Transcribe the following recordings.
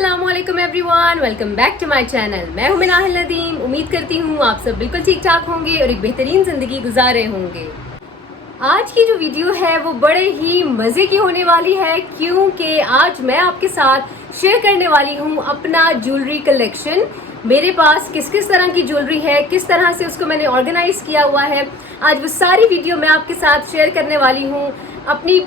अस्सलामुअलैकुम everyone, welcome back to my channel. मैं हूं मिनाहिल नदीम। उम्मीद करती हूँ आप सब बिल्कुल ठीक ठाक होंगे और एक बेहतरीन ज़िंदगी गुजार रहे होंगे। आज की जो वीडियो है वो बड़े ही मज़े की होने वाली है, क्योंकि आज मैं आपके साथ शेयर करने वाली हूँ अपना ज्वेलरी कलेक्शन। मेरे पास किस किस तरह की ज्वेलरी है, किस तरह से उसको मैंने ऑर्गेनाइज किया हुआ है, आज वो सारी वीडियो मैं आपके साथ शेयर करने वाली हूँ। अपनी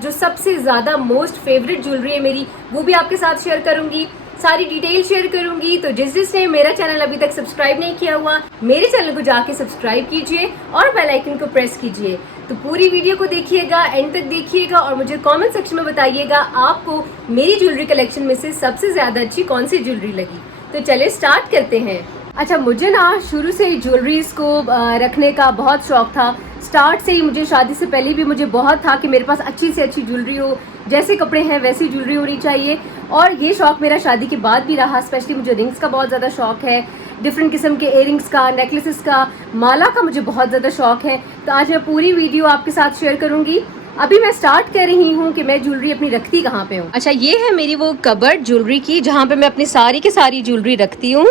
जो सबसे ज़्यादा मोस्ट फेवरेट ज्वेलरी है मेरी, वो भी आपके साथ शेयर करूंगी, सारी डिटेल शेयर करूंगी। तो जिसने मेरा चैनल अभी तक सब्सक्राइब नहीं किया हुआ, मेरे चैनल को जाके सब्सक्राइब कीजिए और बेल आइकन को प्रेस कीजिए। तो पूरी वीडियो को देखिएगा, एंड तक देखिएगा और मुझे कमेंट सेक्शन में बताइएगा आपको मेरी ज्वेलरी कलेक्शन में से सबसे ज़्यादा अच्छी कौन सी ज्वेलरी लगी। तो चलिए स्टार्ट करते हैं। अच्छा, मुझे ना शुरू से ही ज्वेलरीज को रखने का बहुत शौक था। स्टार्ट से ही मुझे, शादी से पहले भी मुझे बहुत था कि मेरे पास अच्छी से अच्छी ज्वेलरी हो, जैसे कपड़े हैं वैसी ज्वेलरी होनी चाहिए। और ये शौक मेरा शादी के बाद भी रहा। स्पेशली मुझे रिंग्स का बहुत ज़्यादा शौक है, डिफरेंट किस्म के इयररिंग्स का, नेकलेसेस का, माला का मुझे बहुत ज़्यादा शौक है। तो आज मैं पूरी वीडियो आपके साथ शेयर करूँगी। अभी मैं स्टार्ट कर रही हूँ कि मैं ज्वेलरी अपनी रखती कहाँ पे हूँ। अच्छा, ये है मेरी वो कबर्ड ज्वेलरी की, जहाँ पे मैं अपनी सारी की सारी ज्वेलरी रखती हूँ।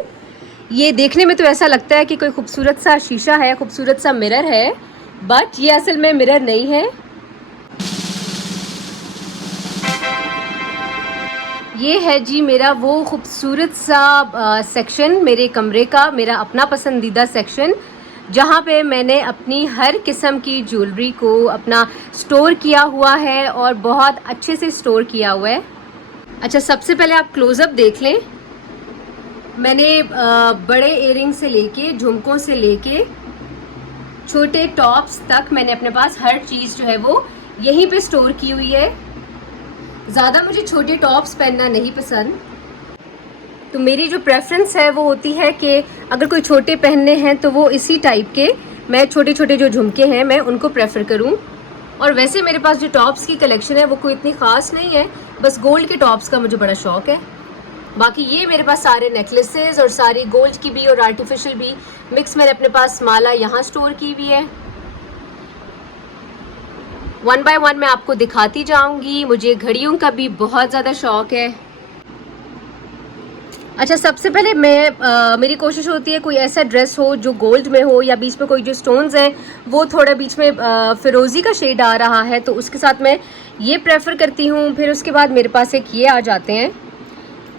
ये देखने में तो ऐसा लगता है कि कोई खूबसूरत सा शीशा है, खूबसूरत सा मिरर है, बट ये असल में मिरर नहीं है। ये है जी मेरा वो खूबसूरत सा सेक्शन मेरे कमरे का, मेरा अपना पसंदीदा सेक्शन, जहाँ पे मैंने अपनी हर किस्म की ज्वेलरी को अपना स्टोर किया हुआ है और बहुत अच्छे से स्टोर किया हुआ है। अच्छा, सबसे पहले आप क्लोज़अप देख लें। मैंने बड़े इयररिंग से लेके, झुमकों से लेके छोटे टॉप्स तक मैंने अपने पास हर चीज़ जो है वो यहीं पे स्टोर की हुई है। ज़्यादा मुझे छोटे टॉप्स पहनना नहीं पसंद, तो मेरी जो प्रेफरेंस है वो होती है कि अगर कोई छोटे पहनने हैं तो वो इसी टाइप के, मैं छोटे छोटे जो झुमके हैं मैं उनको प्रेफर करूं। और वैसे मेरे पास जो टॉप्स की कलेक्शन है वो कोई इतनी ख़ास नहीं है, बस गोल्ड के टॉप्स का मुझे बड़ा शौक़ है। बाकी ये मेरे पास सारे नेकलेसेस और सारी गोल्ड की भी और आर्टिफिशियल भी मिक्स, मैंने अपने पास माला यहाँ स्टोर की हुई है। वन बाय वन मैं आपको दिखाती जाऊंगी। मुझे घड़ियों का भी बहुत ज़्यादा शौक़ है। अच्छा, सबसे पहले मेरी कोशिश होती है कोई ऐसा ड्रेस हो जो गोल्ड में हो, या बीच में कोई जो स्टोन्स हैं वो थोड़ा बीच में फिरोज़ी का शेड आ रहा है, तो उसके साथ मैं ये प्रेफर करती हूँ। फिर उसके बाद मेरे पास एक ये आ जाते हैं।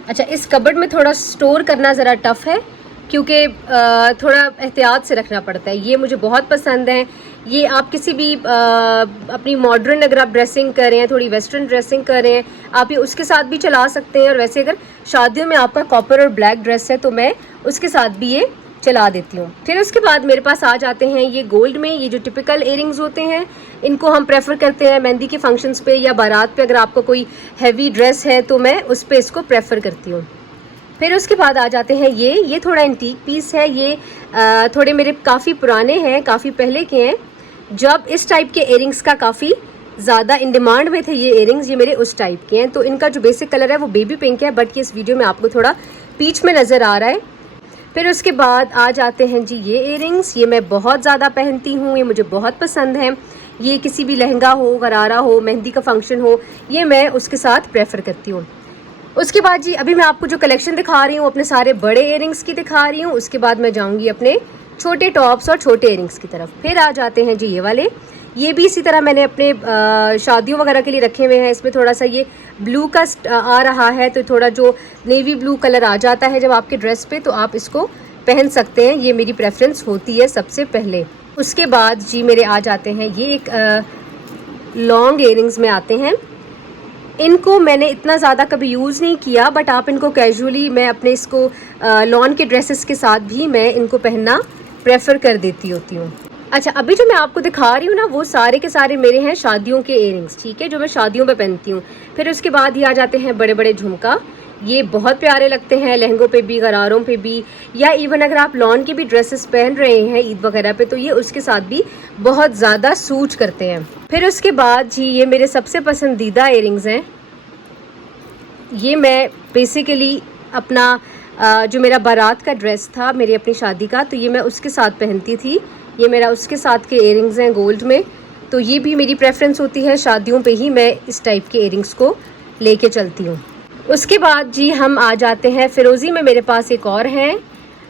अच्छा, इस कबर्ड में थोड़ा स्टोर करना ज़रा टफ़ है, क्योंकि थोड़ा एहतियात से रखना पड़ता है। ये मुझे बहुत पसंद है। ये आप किसी भी अपनी मॉडर्न, अगर आप ड्रेसिंग कर रहे हैं, थोड़ी वेस्टर्न ड्रेसिंग कर रहे हैं, आप ये उसके साथ भी चला सकते हैं। और वैसे अगर शादियों में आपका कॉपर और ब्लैक ड्रेस है तो मैं उसके साथ भी ये चला देती हूँ। फिर उसके बाद मेरे पास आ जाते हैं ये गोल्ड में, ये जो टिपिकल इयररिंग्स होते हैं, इनको हम प्रेफर करते हैं मेहंदी के फंक्शंस पे या बारात पे। अगर आपको कोई हैवी ड्रेस है तो मैं उस पर इसको प्रेफर करती हूँ। फिर उसके बाद आ जाते हैं ये थोड़ा एंटीक पीस है। ये थोड़े मेरे काफ़ी पुराने हैं, काफ़ी पहले के हैं, जब इस टाइप के इयररिंग्स का काफ़ी ज़्यादा इन डिमांड में थे ये इयररिंग्स। ये मेरे उस टाइप के हैं। तो इनका जो बेसिक कलर है वो बेबी पिंक है, बट ये इस वीडियो में आपको थोड़ा पीच में नज़र आ रहा है। फिर उसके बाद आ जाते हैं जी ये इयररिंग्स। ये मैं बहुत ज़्यादा पहनती हूँ, ये मुझे बहुत पसंद है। ये किसी भी लहंगा हो, गरारा हो, मेहंदी का फंक्शन हो, ये मैं उसके साथ प्रेफर करती हूँ। उसके बाद जी अभी मैं आपको जो कलेक्शन दिखा रही हूँ अपने सारे बड़े इयररिंग्स की दिखा रही हूँ। उसके बाद मैं जाऊँगी अपने छोटे टॉप्स और छोटे इयररिंग्स की तरफ। फिर आ जाते हैं जी ये वाले। ये भी इसी तरह मैंने अपने शादियों वगैरह के लिए रखे हुए हैं। इसमें थोड़ा सा ये ब्लू का आ रहा है, तो थोड़ा जो नेवी ब्लू कलर आ जाता है जब आपके ड्रेस पे, तो आप इसको पहन सकते हैं। ये मेरी प्रेफरेंस होती है सबसे पहले। उसके बाद जी मेरे आ जाते हैं ये एक लॉन्ग इयररिंग्स में आते हैं। इनको मैंने इतना ज़्यादा कभी यूज़ नहीं किया, बट आप इनको कैजुअली, मैं अपने इसको लॉन के ड्रेसेस के साथ भी मैं इनको पहनना प्रेफर कर देती होती हूँ। अच्छा, अभी जो मैं आपको दिखा रही हूँ ना, वो सारे के सारे मेरे हैं शादियों के इयररिंग्स, ठीक है, जो मैं शादियों में पहनती हूँ। फिर उसके बाद ही आ जाते हैं बड़े बड़े झुमका। ये बहुत प्यारे लगते हैं लहंगों पे भी, गरारों पे भी, या इवन अगर आप लॉन की भी ड्रेसेस पहन रहे हैं ईद वगैरह पे, तो ये उसके साथ भी बहुत ज़्यादा सूट करते हैं। फिर उसके बाद जी ये मेरे सबसे पसंदीदा इयररिंग्स हैं। ये मैं बेसिकली अपना जो मेरा बारात का ड्रेस था मेरी अपनी शादी का, तो ये मैं उसके साथ पहनती थी। ये मेरा उसके साथ के इयररिंग्स हैं गोल्ड में। तो ये भी मेरी प्रेफरेंस होती है, शादियों पे ही मैं इस टाइप के इयररिंग्स को लेके चलती हूँ। उसके बाद जी हम आ जाते हैं फिरोज़ी में, मेरे पास एक और है।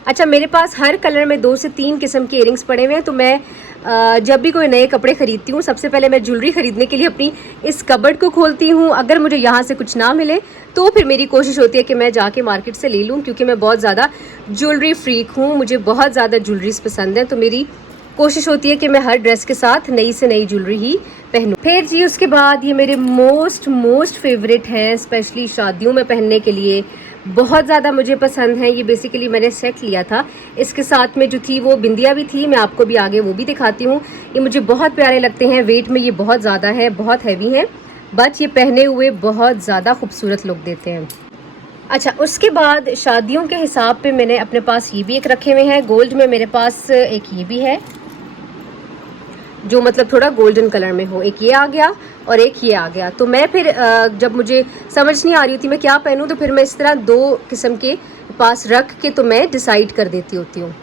अच्छा, मेरे पास हर कलर में 2 से 3 किस्म के इयरिंग्स पड़े हुए हैं। तो मैं जब भी कोई नए कपड़े ख़रीदती हूँ, सबसे पहले मैं ज्वेलरी ख़रीदने के लिए अपनी इस कबर्ड को खोलती हूँ। अगर मुझे यहाँ से कुछ ना मिले तो फिर मेरी कोशिश होती है कि मैं जाके मार्केट से ले लूँ, क्योंकि मैं बहुत ज़्यादा ज्वेलरी फ्रीक हूँ, मुझे बहुत ज़्यादा ज्वेलरीज पसंद है। तो मेरी कोशिश होती है कि मैं हर ड्रेस के साथ नई से नई ज्वेलरी ही पहनूं। फिर जी उसके बाद ये मेरे मोस्ट फेवरेट हैं, स्पेशली शादियों में पहनने के लिए बहुत ज़्यादा मुझे पसंद है। ये बेसिकली मैंने सेट लिया था, इसके साथ में जो थी वो बिंदिया भी थी, मैं आपको भी आगे वो भी दिखाती हूँ। ये मुझे बहुत प्यारे लगते हैं, वेट में ये बहुत ज़्यादा है, बहुत हैवी है, बट ये पहने हुए बहुत ज़्यादा खूबसूरत लुक देते हैं। अच्छा, उसके बाद शादियों के हिसाब पे मैंने अपने पास ये भी एक रखे हुए हैं गोल्ड में। मेरे पास एक ये भी है जो मतलब थोड़ा गोल्डन कलर में हो, एक ये आ गया और एक ये आ गया। तो मैं फिर जब मुझे समझ नहीं आ रही होती मैं क्या पहनूं, तो फिर मैं इस तरह 2 किस्म के पास रख के तो मैं डिसाइड कर देती होती हूँ।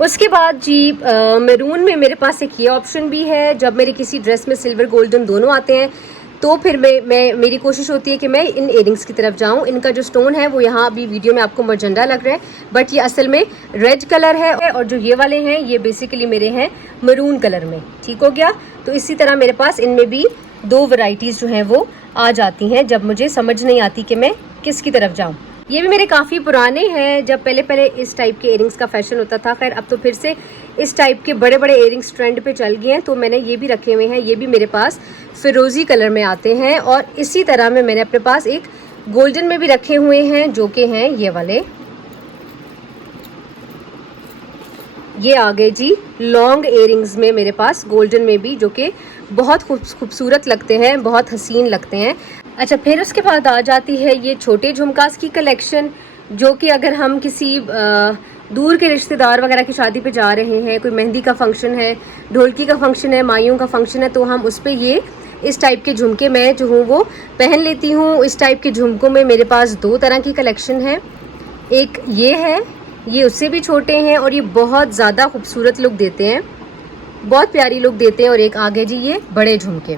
उसके बाद जी मैरून में मेरे पास एक ये ऑप्शन भी है। जब मेरे किसी ड्रेस में सिल्वर गोल्डन दोनों आते हैं तो फिर मेरी कोशिश होती है कि मैं इन इयरिंग्स की तरफ जाऊं। इनका जो स्टोन है वो यहाँ अभी वीडियो में आपको मजेंडा लग रहा है, बट ये असल में रेड कलर है, और जो ये वाले हैं ये बेसिकली मेरे हैं मरून कलर में। ठीक हो गया। तो इसी तरह मेरे पास इनमें भी 2 वैरायटीज़ जो हैं वो आ जाती हैं जब मुझे समझ नहीं आती कि मैं किसकी तरफ जाऊँ। ये भी मेरे काफ़ी पुराने हैं, जब पहले इस टाइप के इयरिंग्स का फैशन होता था। खैर अब तो फिर से इस टाइप के बड़े बड़े इयरिंग्स ट्रेंड पे चल गए हैं, तो मैंने ये भी रखे हुए हैं। ये भी मेरे पास फिरोज़ी कलर में आते हैं, और इसी तरह में मैंने अपने पास एक गोल्डन में भी रखे हुए हैं, जो कि हैं ये वाले। ये आ गए जी लॉन्ग इयरिंग्स में मेरे पास गोल्डन में भी, जो कि बहुत खूबसूरत लगते हैं, बहुत हसीन लगते हैं। अच्छा, फिर उसके बाद आ जाती है ये छोटे झुमकास की कलेक्शन, जो कि अगर हम किसी दूर के रिश्तेदार वगैरह की शादी पे जा रहे हैं, कोई मेहंदी का फंक्शन है, ढोलकी का फंक्शन है, माइयों का फंक्शन है, तो हम उस पर ये इस टाइप के झुमके मैं जो हूँ वो पहन लेती हूँ। इस टाइप के झुमकों में मेरे पास 2 तरह की कलेक्शन है। एक ये है, ये उससे भी छोटे हैं और ये बहुत ज़्यादा खूबसूरत लुक देते हैं, बहुत प्यारी लुक देते हैं। और एक आगे जी ये बड़े झुमके।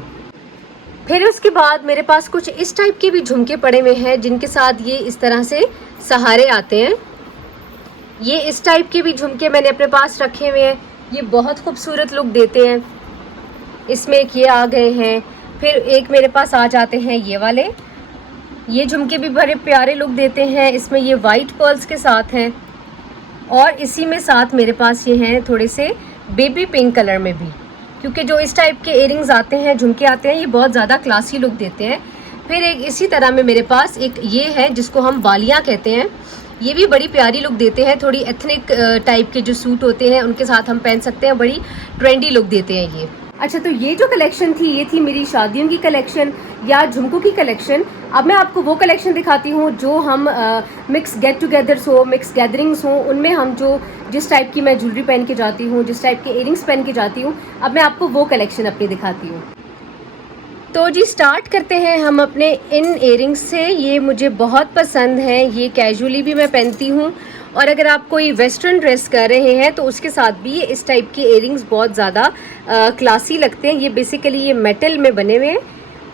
फिर उसके बाद मेरे पास कुछ इस टाइप के भी झुमके पड़े हुए हैं, जिनके साथ ये इस तरह से सहारे आते हैं। ये इस टाइप के भी झुमके मैंने अपने पास रखे हुए हैं, ये बहुत खूबसूरत लुक देते हैं। इसमें एक ये आ गए हैं। फिर एक मेरे पास आ जाते हैं ये वाले, ये झुमके भी बड़े प्यारे लुक देते हैं। इसमें ये वाइट पर्ल्स के साथ हैं, और इसी में साथ मेरे पास ये हैं थोड़े से बेबी पिंक कलर में भी, क्योंकि जो इस टाइप के इयरिंग्स आते हैं, झुमके आते हैं, ये बहुत ज़्यादा क्लासी लुक देते हैं। फिर एक इसी तरह में मेरे पास एक ये है जिसको हम वालियाँ कहते हैं, ये भी बड़ी प्यारी लुक देते हैं। थोड़ी एथनिक टाइप के जो सूट होते हैं उनके साथ हम पहन सकते हैं, बड़ी ट्रेंडी लुक देते हैं ये। अच्छा, तो ये जो कलेक्शन थी ये थी मेरी शादियों की कलेक्शन या झुमकों की कलेक्शन। अब मैं आपको वो कलेक्शन दिखाती हूँ जो हम मिक्स गेट टुगेदर्स हो, मिक्स गैदरिंग्स हो, उनमें हम जिस टाइप की मैं ज्वेलरी पहन के जाती हूँ, जिस टाइप के इयरिंग्स पहन के जाती हूँ, अब मैं आपको वो कलेक्शन अपनी दिखाती हूँ। तो जी स्टार्ट करते हैं हम अपने इन इयरिंग्स से। ये मुझे बहुत पसंद है, ये कैजुअली भी मैं पहनती हूँ, और अगर आप कोई वेस्टर्न ड्रेस कर रहे हैं तो उसके साथ भी ये इस टाइप के इयरिंग्स बहुत ज़्यादा क्लासी लगते हैं। ये बेसिकली ये मेटल में बने हुए हैं,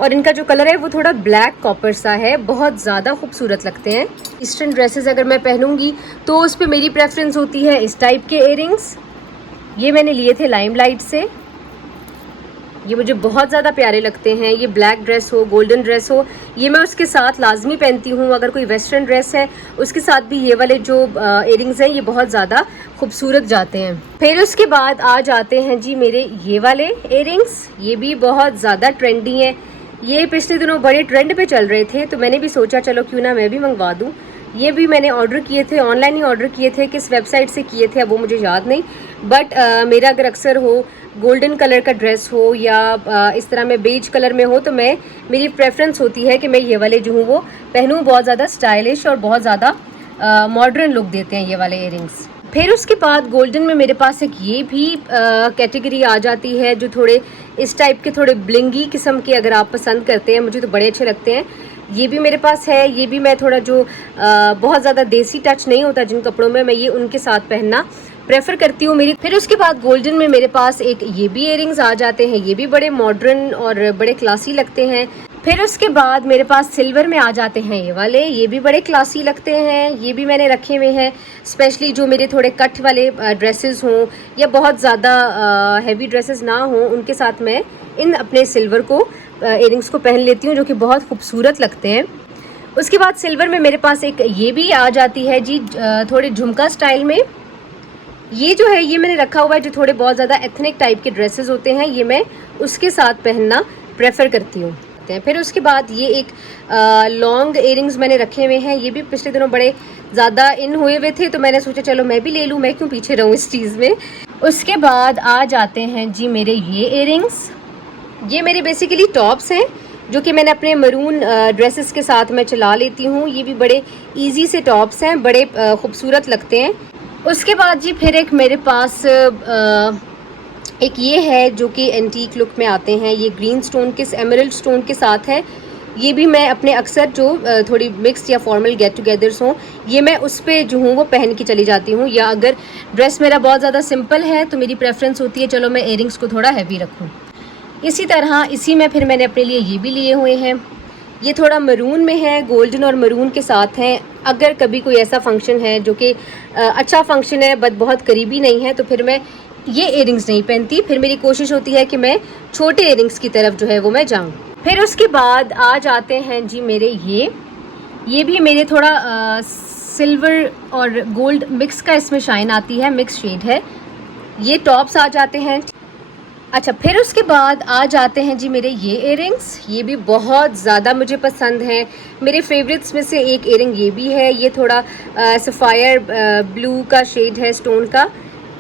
और इनका जो कलर है वो थोड़ा ब्लैक कॉपर सा है, बहुत ज़्यादा खूबसूरत लगते हैं। ईस्टर्न ड्रेसेस अगर मैं पहनूंगी तो उस पर मेरी प्रेफरेंस होती है इस टाइप के इयरिंग्स। ये मैंने लिए थे लाइमलाइट से, ये मुझे बहुत ज़्यादा प्यारे लगते हैं। ये ब्लैक ड्रेस हो, गोल्डन ड्रेस हो, ये मैं उसके साथ लाजमी पहनती हूँ। अगर कोई वेस्टर्न ड्रेस है उसके साथ भी ये वाले जो इयरिंग्स हैं ये बहुत ज़्यादा खूबसूरत जाते हैं। फिर उसके बाद आ जाते हैं जी मेरे ये वाले इयरिंग्स, ये भी बहुत ज़्यादा ट्रेंडी हैं। ये पिछले दिनों बड़े ट्रेंड पे चल रहे थे, तो मैंने भी सोचा चलो क्यों ना मैं भी मंगवा दूँ। ये भी मैंने ऑर्डर किए थे, ऑनलाइन ही ऑर्डर किए थे, किस वेबसाइट से किए थे अब वो मुझे याद नहीं, बट मेरा अगर अक्सर हो गोल्डन कलर का ड्रेस हो या इस तरह में बेज कलर में हो, तो मेरी प्रेफरेंस होती है कि मैं ये वाले जो हूँ वो पहनूँ। बहुत ज़्यादा स्टाइलिश और बहुत ज़्यादा मॉडर्न लुक देते हैं ये वाले इयरिंग्स। फिर उसके बाद गोल्डन में मेरे पास एक ये भी कैटेगरी आ जाती है, जो थोड़े इस टाइप के थोड़े ब्लिंगी किस्म के अगर आप पसंद करते हैं, मुझे तो बड़े अच्छे लगते हैं। ये भी मेरे पास है। ये भी मैं थोड़ा जो बहुत ज़्यादा देसी टच नहीं होता जिन कपड़ों में, मैं ये उनके साथ पहनना प्रेफर करती हूँ मेरी। फिर उसके बाद गोल्डन में मेरे पास एक ये भी इयरिंग्स आ जाते हैं, ये भी बड़े मॉडर्न और बड़े क्लासी लगते हैं। फिर उसके बाद मेरे पास सिल्वर में आ जाते हैं ये वाले, ये भी बड़े क्लासी लगते हैं। ये भी मैंने रखे हुए हैं स्पेशली जो मेरे थोड़े कट वाले ड्रेसेस हों या बहुत ज़्यादा हैवी ड्रेसेस ना हों, उनके साथ मैं इन अपने सिल्वर को इयरिंग्स को पहन लेती हूँ, जो कि बहुत खूबसूरत लगते हैं। उसके बाद सिल्वर में मेरे पास एक ये भी आ जाती है जी, थोड़े झुमका स्टाइल में। ये जो है ये मैंने रखा हुआ है, जो थोड़े बहुत ज़्यादा एथनिक टाइप के ड्रेसेस होते हैं, ये मैं उसके साथ पहनना प्रेफर करती हूँ। फिर उसके बाद ये एक लॉन्ग इयरिंग्स मैंने रखे हुए हैं, ये भी पिछले दिनों बड़े ज़्यादा इन हुए हुए थे, तो मैंने सोचा चलो मैं भी ले लूँ, मैं क्यों पीछे रहूँ इस चीज़ में। उसके बाद आ जाते हैं जी मेरे ये इयरिंग्स। ये मेरे बेसिकली टॉप्स हैं जो कि मैंने अपने मरून ड्रेसेस के साथ मैं चला लेती हूँ। ये भी बड़े ईजी से टॉप्स हैं, बड़े खूबसूरत लगते हैं। उसके बाद जी फिर एक मेरे पास एक ये है जो कि एंटीक लुक में आते हैं, ये ग्रीन स्टोन के एमरल्ड स्टोन के साथ है। ये भी मैं अपने अक्सर जो थोड़ी मिक्स्ड या फॉर्मल गेट टुगेदर्स हों, ये मैं उस पर जो हूँ वो पहन के चली जाती हूँ। या अगर ड्रेस मेरा बहुत ज़्यादा सिंपल है तो मेरी प्रेफरेंस होती है चलो मैं इयरिंग्स को थोड़ा हैवी रखूँ। इसी तरह इसी में फिर मैंने अपने लिए ये भी लिए हुए हैं, ये थोड़ा मरून में है, गोल्डन और मरून के साथ हैं। अगर कभी कोई ऐसा फंक्शन है जो कि अच्छा फंक्शन है बट बहुत करीबी नहीं है, तो फिर मैं ये इयरिंग्स नहीं पहनती। फिर मेरी कोशिश होती है कि मैं छोटे इयरिंग्स की तरफ जो है वो मैं जाऊँ। फिर उसके बाद आ जाते हैं जी मेरे ये भी मेरे थोड़ा सिल्वर और गोल्ड मिक्स का इसमें शाइन आती है, मिक्स शेड है। ये टॉप्स आ जाते हैं। अच्छा, फिर उसके बाद आ जाते हैं जी मेरे ये इयरिंग्स। ये भी बहुत ज़्यादा मुझे पसंद हैं, मेरे फेवरेट्स में से एक इयरिंग ये भी है। ये थोड़ा सफ़ायर ब्लू का शेड है स्टोन का।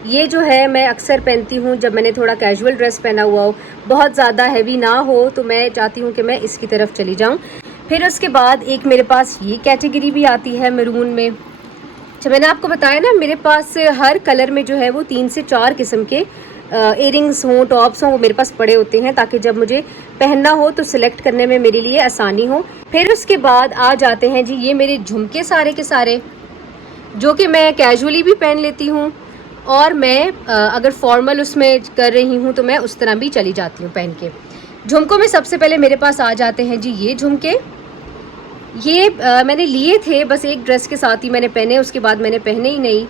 ये जो है मैं अक्सर पहनती हूँ जब मैंने थोड़ा कैजुअल ड्रेस पहना हुआ हो, बहुत ज़्यादा हैवी ना हो, तो मैं चाहती हूँ कि मैं इसकी तरफ चली जाऊँ। फिर उसके बाद एक मेरे पास ये कैटेगरी भी आती है मरून में। अच्छा, मैंने आपको बताया ना मेरे पास हर कलर में जो है वो 3 से 4 किस्म के इयरिंग्स हों, टॉप्स हों, वो मेरे पास पड़े होते हैं, ताकि जब मुझे पहनना हो तो सिलेक्ट करने में मेरे लिए आसानी हो। फिर उसके बाद आ जाते हैं जी ये मेरे झुमके सारे के सारे, जो कि मैं कैजुअली भी पहन लेती हूँ और मैं अगर फॉर्मल उसमें कर रही हूँ तो मैं उस तरह भी चली जाती हूँ पहन के। झुमकों में सबसे पहले मेरे पास आ जाते हैं जी ये झुमके। ये मैंने लिए थे बस एक ड्रेस के साथ ही मैंने पहने, उसके बाद मैंने पहने ही नहीं।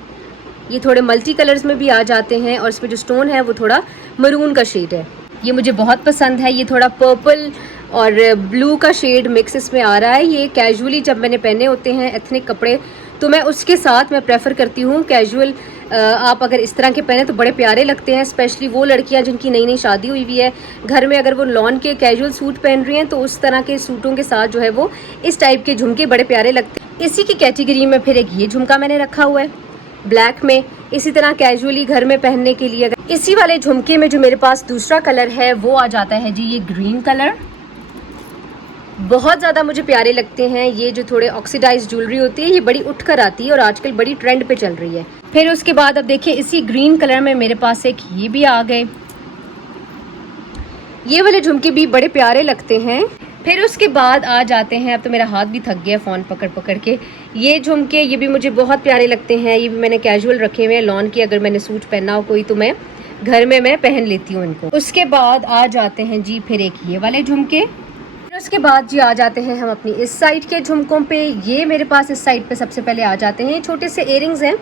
ये थोड़े मल्टी कलर्स में भी आ जाते हैं और इसमें जो स्टोन है वो थोड़ा मरून का शेड है। ये मुझे बहुत पसंद है, ये थोड़ा पर्पल और ब्लू का शेड मिक्स इसमें आ रहा है। ये कैजुअली जब मैंने पहने होते हैं एथनिक कपड़े, तो मैं उसके साथ मैं प्रेफर करती हूँ कैजुअल। आप अगर इस तरह के पहने तो बड़े प्यारे लगते हैं, स्पेशली वो लड़कियां जिनकी नई नई शादी हुई हुई है घर में, अगर वो लॉन के कैजुअल सूट पहन रही हैं तो उस तरह के सूटों के साथ जो है वो इस टाइप के झुमके बड़े प्यारे लगते हैं। इसी की कैटेगरी में फिर एक ये झुमका मैंने रखा हुआ है ब्लैक में, इसी तरह कैजुअली घर में पहनने के लिए। अगर इसी वाले झुमके में जो मेरे पास दूसरा कलर है वो आ जाता है जी ये ग्रीन कलर। बहुत ज़्यादा मुझे प्यारे लगते हैं ये जो थोड़े ऑक्सीडाइज ज्वेलरी होती है, ये बड़ी उठ कर आती है और आजकल बड़ी ट्रेंड पे चल रही है। फिर उसके बाद अब देखिए इसी ग्रीन कलर में मेरे पास एक ये भी आ गए, ये वाले झुमके भी बड़े प्यारे लगते हैं। फिर उसके बाद आ जाते हैं, अब तो मेरा हाथ भी थक गया फ़ोन पकड़ पकड़ के, ये झुमके ये भी मुझे बहुत प्यारे लगते हैं। ये भी मैंने कैजुअल रखे हुए हैं लॉन की, अगर मैंने सूट पहना हो कोई तो मैं घर में मैं पहन लेती हूँ इनको। उसके बाद आ जाते हैं जी फिर एक ये वाले झुमके। फिर उसके बाद जी आ जाते हैं हम अपनी इस साइड के झुमकों पे। ये मेरे पास इस साइड पे सबसे पहले आ जाते हैं छोटे से इयरिंग्स हैं।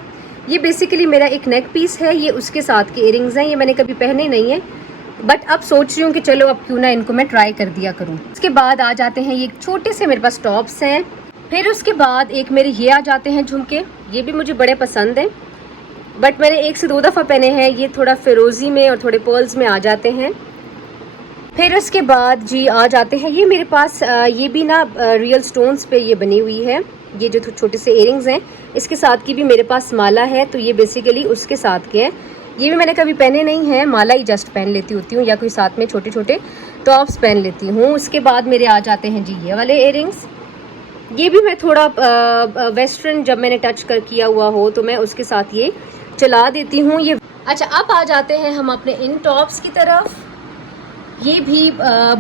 ये बेसिकली मेरा एक नेक पीस है, ये उसके साथ के इयरिंग्स हैं। ये मैंने कभी पहने नहीं है बट अब सोच रही हूँ कि चलो अब क्यों ना इनको मैं ट्राई कर दिया करूँ। उसके बाद आ जाते हैं ये छोटे से मेरे पास टॉप्स हैं। फिर उसके बाद एक मेरे ये आ जाते हैं झुमके, ये भी मुझे बड़े पसंद हैं बट मैंने 1 से 2 दफ़ा पहने हैं। ये थोड़ा फिरोज़ी में और थोड़े पर्ल्स में आ जाते हैं। फिर उसके बाद जी आ जाते हैं ये मेरे पास ये भी ना रियल स्टोन्स पे ये बनी हुई है। ये जो छोटे से इयरिंग्स हैं इसके साथ की भी मेरे पास माला है, तो ये बेसिकली उसके साथ के हैं। ये भी मैंने कभी पहने नहीं हैं, माला ही जस्ट पहन लेती होती हूँ या कोई साथ में छोटे छोटे टॉप्स पहन लेती हूँ। उसके बाद मेरे आ जाते हैं जी ये वाले इयरिंग्स। ये भी मैं थोड़ा वेस्टर्न जब मैंने टच किया हुआ हो तो मैं उसके साथ ये चला देती हूँ ये। अच्छा, अब आ जाते हैं हम अपने इन टॉप्स की तरफ। ये भी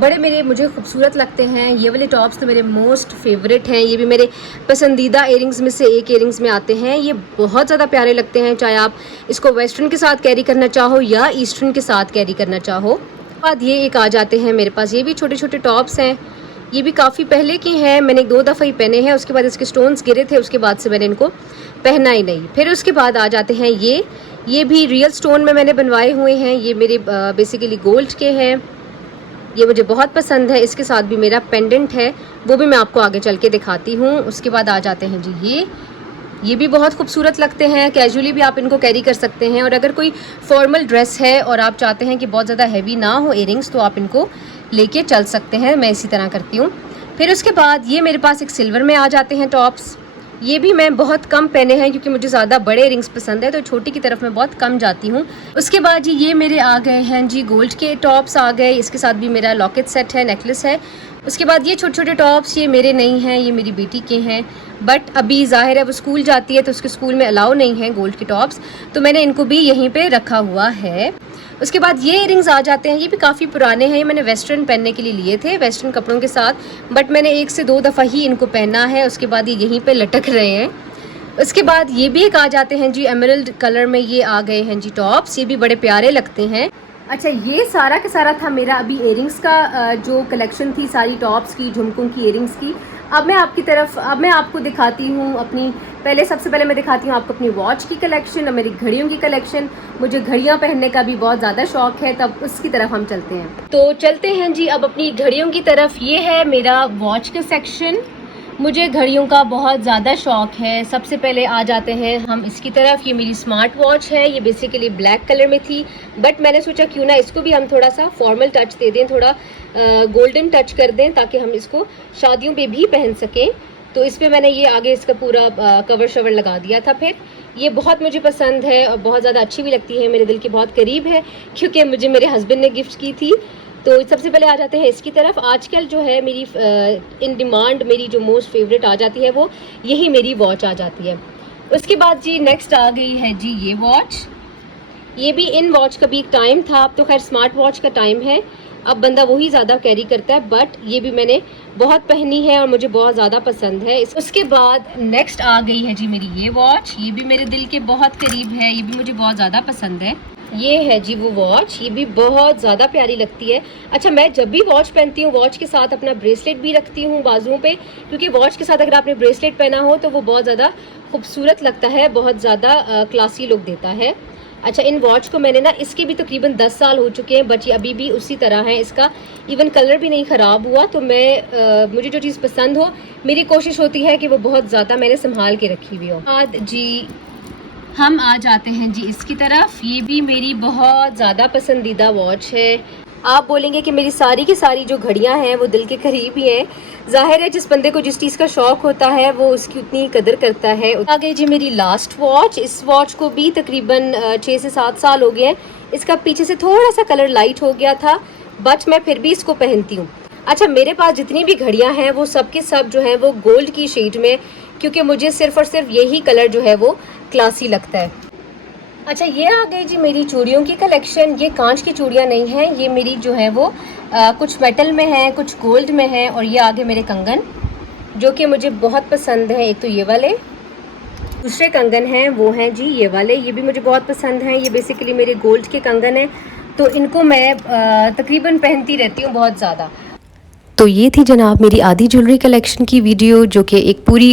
बड़े मेरे मुझे खूबसूरत लगते हैं। ये वाले टॉप्स तो मेरे मोस्ट फेवरेट हैं। ये भी मेरे पसंदीदा इयरिंग्स में से एक इयरिंग्स में आते हैं। ये बहुत ज़्यादा प्यारे लगते हैं, चाहे आप इसको वेस्टर्न के साथ कैरी करना चाहो या ईस्टर्न के साथ कैरी करना चाहो। बाद ये एक आ जाते हैं मेरे पास, ये भी छोटे छोटे टॉप्स हैं। ये भी काफ़ी पहले के हैं, मैंने 2 दफ़ा ही पहने हैं, उसके बाद इसके स्टोन्स गिरे थे, उसके बाद से मैंने इनको पहना ही नहीं। फिर उसके बाद आ जाते हैं ये भी रियल स्टोन में मैंने बनवाए हुए हैं, ये मेरे बेसिकली गोल्ड के हैं, ये मुझे बहुत पसंद है। इसके साथ भी मेरा पेंडेंट है, वो भी मैं आपको आगे चल के दिखाती हूँ। उसके बाद आ जाते हैं जी ये भी बहुत खूबसूरत लगते हैं, कैजुअली भी आप इनको कैरी कर सकते हैं। और अगर कोई फॉर्मल ड्रेस है और आप चाहते हैं कि बहुत ज़्यादा हैवी ना हो इयरिंग्स, तो आप इनको लेके चल सकते हैं, मैं इसी तरह करती हूँ। फिर उसके बाद ये मेरे पास एक सिल्वर में आ जाते हैं टॉप्स, ये भी मैं बहुत कम पहने हैं क्योंकि मुझे ज़्यादा बड़े रिंग्स पसंद है, तो छोटी की तरफ मैं बहुत कम जाती हूँ। उसके बाद जी ये मेरे आ गए हैं जी गोल्ड के टॉप्स आ गए, इसके साथ भी मेरा लॉकेट सेट है, नेकलेस है। उसके बाद ये छोटे छोटे टॉप्स, ये मेरे नहीं हैं, ये मेरी बेटी के हैं, बट अभी ज़ाहिर है वो स्कूल जाती है तो उसके स्कूल में अलाउ नहीं है गोल्ड के टॉप्स, तो मैंने इनको भी यहीं पे रखा हुआ है। उसके बाद ये इयरिंग्स आ जाते हैं, ये भी काफ़ी पुराने हैं, ये मैंने वेस्टर्न पहनने के लिए लिए थे, वेस्टर्न कपड़ों के साथ, बट मैंने 1 से 2 दफ़ा ही इनको पहना है, उसके बाद ये यहीं पे लटक रहे हैं। उसके बाद ये भी एक आ जाते हैं जी एमरल्ड कलर में, ये आ गए हैं जी टॉप्स, ये भी बड़े प्यारे लगते हैं। अच्छा, ये सारा का सारा था मेरा अभी इयरिंग्स का जो कलेक्शन थी, सारी टॉप्स की, झुमकों की, इयरिंग्स की। अब मैं आपको दिखाती हूँ अपनी, सबसे पहले मैं दिखाती हूँ आपको अपनी वॉच की कलेक्शन और मेरी घड़ियों की कलेक्शन। मुझे घड़ियाँ पहनने का भी बहुत ज़्यादा शौक है, तब उसकी तरफ हम चलते हैं। तो चलते हैं जी अब अपनी घड़ियों की तरफ। ये है मेरा वॉच का सेक्शन, मुझे घड़ियों का बहुत ज़्यादा शौक है। सबसे पहले आ जाते हैं हम इसकी तरफ, ये मेरी स्मार्ट वॉच है, ये बेसिकली ब्लैक कलर में थी, बट मैंने सोचा क्यों ना इसको भी हम थोड़ा सा फॉर्मल टच दे दें, थोड़ा गोल्डन टच कर दें, ताकि हम इसको शादियों पे भी पहन सकें। तो इस पर मैंने ये आगे इसका पूरा कवर शवर लगा दिया था। फिर ये बहुत मुझे पसंद है और बहुत ज़्यादा अच्छी भी लगती है, मेरे दिल के बहुत करीब है क्योंकि मुझे मेरे हस्बैंड ने गिफ्ट की थी। तो सबसे पहले आ जाते हैं इसकी तरफ। आजकल जो है मेरी इन डिमांड, मेरी जो मोस्ट फेवरेट आ जाती है वो यही मेरी वॉच आ जाती है। उसके बाद जी नेक्स्ट आ गई है जी ये वॉच, ये भी इन वॉच का भी एक टाइम था, अब तो खैर स्मार्ट वॉच का टाइम है, अब बंदा वही ज़्यादा कैरी करता है, बट ये भी मैंने बहुत पहनी है और मुझे बहुत ज़्यादा पसंद है। उसके बाद नेक्स्ट आ गई है जी मेरी ये वॉच, ये भी मेरे दिल के बहुत करीब है, ये भी मुझे बहुत ज़्यादा पसंद है। ये है जी वो वॉच, ये भी बहुत ज़्यादा प्यारी लगती है। अच्छा, मैं जब भी वॉच पहनती हूँ वॉच के साथ अपना ब्रेसलेट भी रखती हूँ बाजुओं पे, क्योंकि वॉच के साथ अगर आपने ब्रेसलेट पहना हो तो वो बहुत ज़्यादा खूबसूरत लगता है, बहुत ज़्यादा क्लासी लुक देता है। अच्छा, इन वॉच को मैंने ना, इसके भी तकरीबन 10 साल हो चुके हैं, बट ये अभी भी उसी तरह है, इसका इवन कलर भी नहीं ख़राब हुआ। तो मुझे जो चीज़ पसंद हो, मेरी कोशिश होती है कि वो बहुत ज़्यादा मैंने संभाल के रखी हुई हो। बाद जी हम आ जाते हैं जी इसकी तरफ, ये भी मेरी बहुत ज़्यादा पसंदीदा वॉच है। आप बोलेंगे कि मेरी सारी की सारी जो घड़ियां हैं वो दिल के करीब ही हैं। जाहिर है जिस बंदे को जिस चीज़ का शौक होता है वो उसकी उतनी कदर करता है। आ गई जी मेरी लास्ट वॉच, इस वॉच को भी तकरीबन 6 से 7 साल हो गए हैं। इसका पीछे से थोड़ा सा कलर लाइट हो गया था, बट मैं फिर भी इसको पहनती हूँ। अच्छा, मेरे पास जितनी भी घड़ियाँ हैं वो सब के सब जो हैं वो गोल्ड की शेड में, क्योंकि मुझे सिर्फ और सिर्फ यही कलर जो है वो क्लासी लगता है। अच्छा, ये आ गई जी मेरी चूड़ियों की कलेक्शन। ये कांच की चूड़ियाँ नहीं हैं, ये मेरी जो है वो कुछ मेटल में है, कुछ गोल्ड में है। और ये आगे मेरे कंगन जो कि मुझे बहुत पसंद है, एक तो ये वाले, दूसरे कंगन हैं वो हैं जी ये वाले, ये भी मुझे बहुत पसंद हैं। ये बेसिकली मेरे गोल्ड के कंगन हैं, तो इनको मैं तकरीबन पहनती रहती हूँ बहुत ज़्यादा। तो ये थी जनाब मेरी आधी ज्वेलरी कलेक्शन की वीडियो, जो कि एक पूरी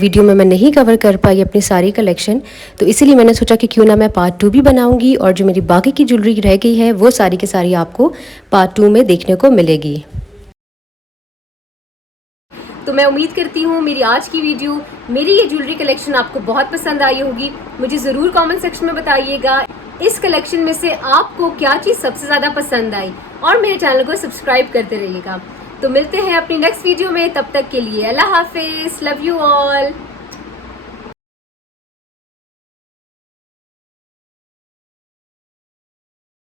वीडियो में मैं नहीं कवर कर पाई अपनी सारी कलेक्शन, तो इसीलिए मैंने सोचा कि क्यों ना मैं पार्ट 2 भी बनाऊंगी, और जो मेरी बाकी की ज्वेलरी रह गई है वो सारी की सारी आपको पार्ट 2 में देखने को मिलेगी। तो मैं उम्मीद करती हूँ मेरी आज की वीडियो, मेरी ये ज्वेलरी कलेक्शन आपको बहुत पसंद आई होगी। मुझे ज़रूर कमेंट सेक्शन में बताइएगा इस कलेक्शन में से आपको क्या चीज़ सबसे ज़्यादा पसंद आई, और मेरे चैनल को सब्सक्राइब करते रहिएगा। तो मिलते हैं अपनी नेक्स्ट वीडियो में, तब तक के लिए अल्लाह हाफिज़, लव यू ऑल।